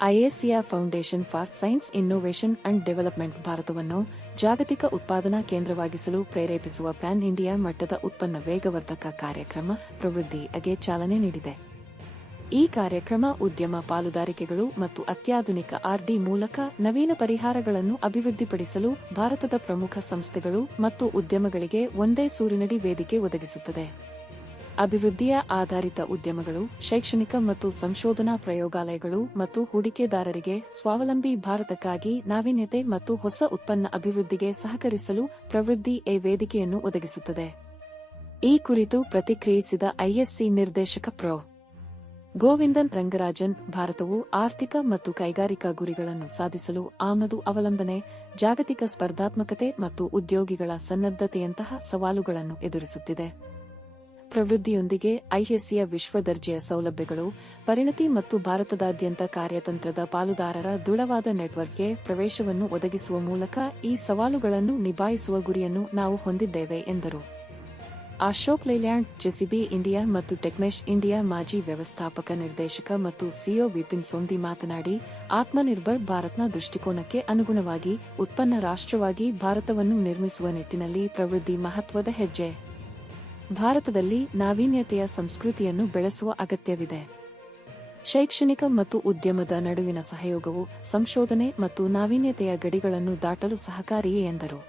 ಐಎಸಿಯ foundation for science, innovation and development ಭಾರತವನ್ನು ಜಾಗತಿಕ ಉತ್ಪಾದನಾ ಕೇಂದ್ರವಾಗಿಸಲು ಪ್ರೇರೇಪಿಸುವ ಪ್ಯಾನ್ ಇಂಡಿಯಾ ಮಟ್ಟದ ಉತ್ಪನ್ನ ವೇಗವರ್ಧಕ ಕಾರ್ಯಕ್ರಮ ಪ್ರವೃದ್ಧಿಗೆ ಚಾಲನೆ ನೀಡಿದೆ. ಈ ಕಾರ್ಯಕ್ರಮ ಉದ್ಯಮ ಪಾಲುದಾರಿಕೆಗಳು ಮತ್ತು ಅತ್ಯಾಧುನಿಕ ಆರ್ಡಿ ಮೂಲಕ ನವೀನ ಪರಿಹಾರಗಳನ್ನು ಅಭಿವೃದ್ಧಿಪಡಿಸಲು ಭಾರತದ ಪ್ರಮುಖ ಸಂಸ್ಥೆಗಳು ಮತ್ತು ಉದ್ಯಮಗಳಿಗೆ ಒಂದೇ ಸೂರಿನಡಿ ವೇದಿಕೆ ಒದಗಿಸುತ್ತದೆ. ಅಭಿವೃದ್ಧಿಯ ಆಧಾರಿತ ಉದ್ಯಮಗಳು, ಶೈಕ್ಷಣಿಕ ಮತ್ತು ಸಂಶೋಧನಾ ಪ್ರಯೋಗಾಲಯಗಳು ಮತ್ತು ಹೂಡಿಕೆದಾರರಿಗೆ ಸ್ವಾವಲಂಬಿ ಭಾರತಕ್ಕಾಗಿ ನಾವೀನ್ಯತೆ ಮತ್ತು ಹೊಸ ಉತ್ಪನ್ನ ಅಭಿವೃದ್ಧಿಗೆ ಸಹಕರಿಸಲು ಪ್ರವೃದ್ಧಿ ಎ ವೇದಿಕೆಯನ್ನು ಒದಗಿಸುತ್ತದೆ. ಈ ಕುರಿತು ಪ್ರತಿಕ್ರಿಯಿಸಿದ ಐಎಸ್ಸಿ ನಿರ್ದೇಶಕ ಪ್ರೊ. ಗೋವಿಂದನ್ ರಂಗರಾಜನ್, ಭಾರತವು ಆರ್ಥಿಕ ಮತ್ತು ಕೈಗಾರಿಕಾ ಗುರಿಗಳನ್ನು ಸಾಧಿಸಲು ಆಮದು ಅವಲಂಬನೆ, ಜಾಗತಿಕ ಸ್ಪರ್ಧಾತ್ಮಕತೆ ಮತ್ತು ಉದ್ಯೋಗಿಗಳ ಸನ್ನದ್ಧತೆಯಂತಹ ಸವಾಲುಗಳನ್ನು ಎದುರಿಸುತ್ತಿದೆ. ಪ್ರವೃದ್ಧಿಯೊಂದಿಗೆ ಐಎಸ್ಸಿಯ ವಿಶ್ವ ದರ್ಜೆಯ ಸೌಲಭ್ಯಗಳು, ಪರಿಣತಿ ಮತ್ತು ಭಾರತದಾದ್ಯಂತ ಕಾರ್ಯತಂತ್ರದ ಪಾಲುದಾರರ ದೃಢವಾದ ನೆಟ್ವರ್ಕ್ಗೆ ಪ್ರವೇಶವನ್ನು ಒದಗಿಸುವ ಮೂಲಕ ಈ ಸವಾಲುಗಳನ್ನು ನಿಭಾಯಿಸುವ ಗುರಿಯನ್ನು ನಾವು ಹೊಂದಿದ್ದೇವೆ, ಎಂದರು. ಅಶೋಕ್ ಲೇಲ್ಯಾಂಡ್, ಜೆಸಿಬಿ ಇಂಡಿಯಾ ಮತ್ತು ಟೆಕ್ಮೆಶ್ ಇಂಡಿಯಾ ಮಾಜಿ ವ್ಯವಸ್ಥಾಪಕ ನಿರ್ದೇಶಕ ಮತ್ತು ಸಿಒ ವಿಪಿನ್ ಸೋಂದಿ ಮಾತನಾಡಿ, ಆತ್ಮನಿರ್ಭರ್ ಭಾರತ್ನ ದೃಷ್ಟಿಕೋನಕ್ಕೆ ಅನುಗುಣವಾಗಿ, ಉತ್ಪನ್ನ ರಾಷ್ಟ್ರವಾಗಿ ಭಾರತವನ್ನು ನಿರ್ಮಿಸುವ ನಿಟ್ಟಿನಲ್ಲಿ ಪ್ರವೃದ್ಧಿ ಮಹತ್ವದ ಹೆಜ್ಜೆ. ಭಾರತದಲ್ಲಿ ನಾವೀನ್ಯತೆಯ ಸಂಸ್ಕೃತಿಯನ್ನು ಬೆಳೆಸುವ ಅಗತ್ಯವಿದೆ. ಶೈಕ್ಷಣಿಕ ಮತ್ತು ಉದ್ಯಮದ ನಡುವಿನ ಸಹಯೋಗವು ಸಂಶೋಧನೆ ಮತ್ತು ನಾವೀನ್ಯತೆಯ ಗಡಿಗಳನ್ನು ದಾಟಲು ಸಹಕಾರಿಯೇ ಎಂದರು.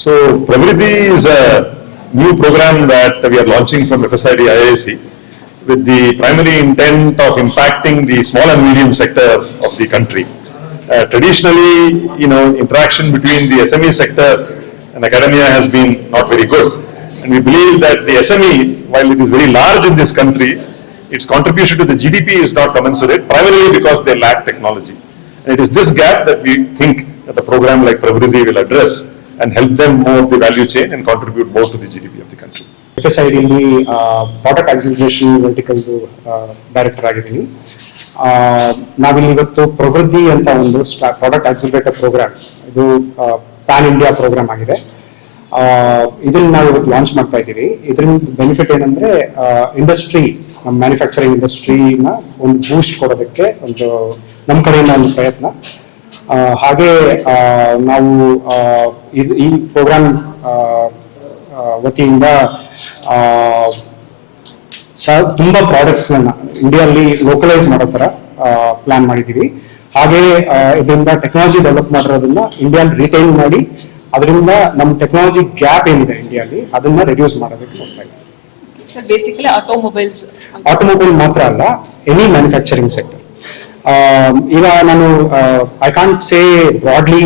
So Pravriddhi is a new program that we are launching from FSID IISc with the primary intent of impacting the small and medium sector of the country. Uh, Traditionally, you know, interaction between the SME sector and academia has been not very good. And we believe that the SME, while it is very large in this country, its contribution to the GDP is not commensurate, primarily because they lack technology. And it is this gap that we think that a program like Pravriddhi will address and help them move the value chain and contribute more to the GDP of the country. F S I ಡಿಲಿ product acceleration ವರ್ಟಿಕಲ್ದು director ಆಗಿದ್ದೀನಿ. ಆ, ನಾವಿಲ್ಲಿ ಇವತ್ತು ಪ್ರವೃದ್ಧಿ ಅಂತ ಒಂದು product accelerator program ಇದು pan India program ಆಗಿದೆ. ಇದನ್ನ ನಾವು ಇವತ್ತು ಲಾಂಚ್ ಮಾಡ್ತಾ ಇದ್ದೀವಿ. ಇದರಿಂದ ಬೆನಿಫಿಟ್ ಏನಂದ್ರೆ ಇಂಡಸ್ಟ್ರಿ ನಮ್ಮ ಮ್ಯಾನುಫ್ಯಾಕ್ಚರಿಂಗ್ ಇಂಡಸ್ಟ್ರಿನ ಒಂದು ಬೂಸ್ಟ್ ಕೊಡೋದಕ್ಕೆ ಒಂದು ನಮ್ಮ ಕಡೆಯಿಂದ ಒಂದು ಪ್ರಯತ್ನ. ಹಾಗೆ ನಾವು ಈ ಪ್ರೋಗ್ರಾಮ್ ವತಿಯಿಂದ ತುಂಬಾ ಪ್ರಾಡಕ್ಟ್ಸ್ಗಳನ್ನ ಇಂಡಿಯಲ್ಲಿ ಲೋಕಲೈಸ್ ಮಾಡೋ ತರ ಪ್ಲಾನ್ ಮಾಡಿದೀವಿ ಹಾಗೆ ಇದರಿಂದ ಟೆಕ್ನಾಲಜಿ ಡೆವಲಪ್ ಮಾಡಿರೋದನ್ನ ಇಂಡಿಯಾನ್ ರಿಟೈನ್ ಮಾಡಿ ಅದರಿಂದ ನಮ್ಮ ಟೆಕ್ನಾಲಜಿ ಗ್ಯಾಪ್ ಏನಿದೆ ಇಂಡಿಯಾಲಿ ಅದನ್ನ ರೆಡ್ಯೂಸ್ ಮಾಡೋದಕ್ಕೆ ಹೋಗ್ತಾ automobiles. ಆಟೋಮೊಬೈಲ್ ಮಾತ್ರ ಅಲ್ಲ ಎನಿ ಮ್ಯಾನುಫ್ಯಾಕ್ಚರಿಂಗ್ ಸೆಕ್ಟರ್ ಈಗ ನಾನು I can't say broadly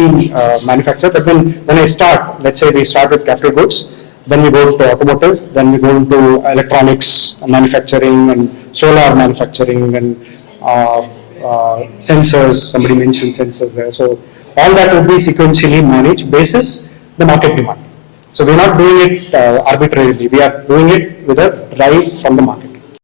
manufacture but then when I start let say we start with capital goods then we go to automotive, then we go into electronics manufacturing and solar manufacturing and uh, uh, sensors, somebody mentioned sensors there. So all that would be sequentially managed basis the market demand. So we're not doing it uh, arbitrarily, we are doing it with a drive from the market.